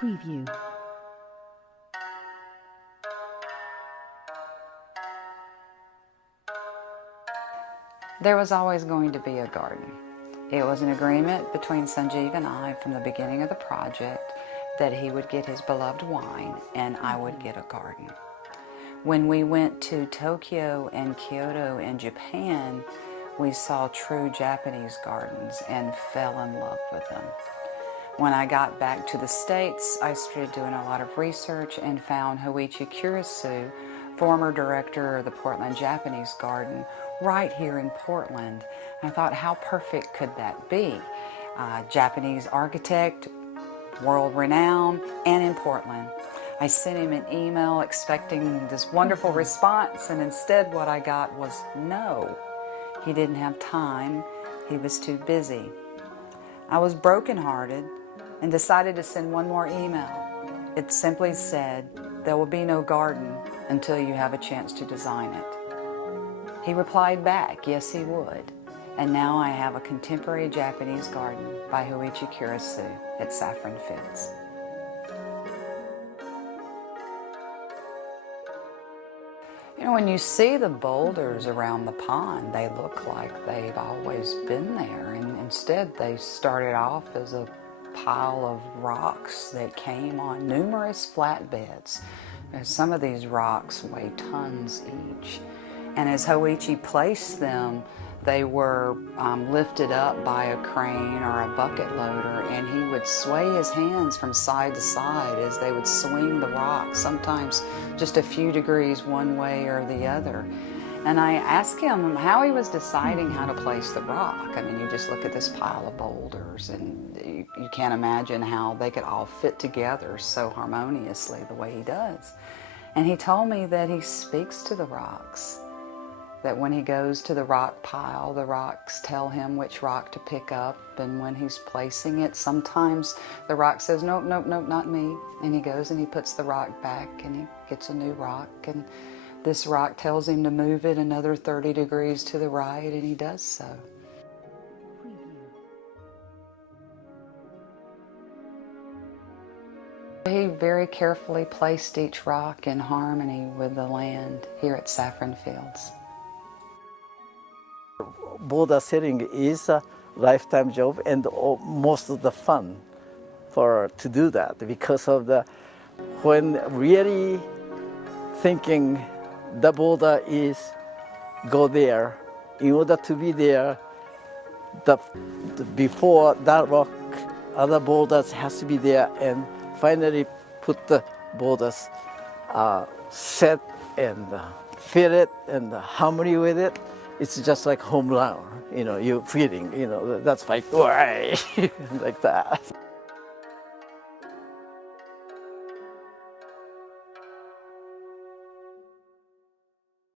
Preview. There was always going to be a garden. It was an agreement between Sanjeev and I from the beginning of the project that he would get his beloved wine and I would get a garden. When we went to Tokyo and Kyoto in Japan, we saw true Japanese gardens and fell in love with them. When I got back to the States, I started doing a lot of research and found Hoichi Kurisu, former director of the Portland Japanese Garden, right here in Portland. I thought, how perfect could that be? Japanese architect, world-renowned, and in Portland. I sent him an email expecting this wonderful response, and instead what I got was no. He didn't have time. He was too busy. I was brokenhearted and decided to send one more email. It simply said, there will be no garden until you have a chance to design it. He replied back, yes he would. And now I have a contemporary Japanese garden by Hoichi Kurisu at Saffron Fields. You know, when you see the boulders around the pond, they look like they've always been there. And instead, they started off as a pile of rocks that came on numerous flatbeds. And some of these rocks weigh tons each. And as Hoichi placed them, they were lifted up by a crane or a bucket loader, and he would sway his hands from side to side as they would swing the rocks, sometimes just a few degrees one way or the other. And I asked him how he was deciding how to place the rock. I mean, you just look at this pile of boulders, and you can't imagine how they could all fit together so harmoniously the way he does. And he told me that he speaks to the rocks. That when he goes to the rock pile, the rocks tell him which rock to pick up, and when he's placing it, sometimes the rock says, nope, nope, nope, not me. And he goes and he puts the rock back and he gets a new rock, and this rock tells him to move it another 30 degrees to the right, and he does so. He very carefully placed each rock in harmony with the land here at Saffron Fields. Boulder setting is a lifetime job and most of the fun to do that, because of when really thinking the boulder is go there, in order to be there, before that rock, other boulders has to be there, and finally put the boulders set and fit it and harmony with it. It's just like home run, you know, you're feeling, you know, that's like, like that.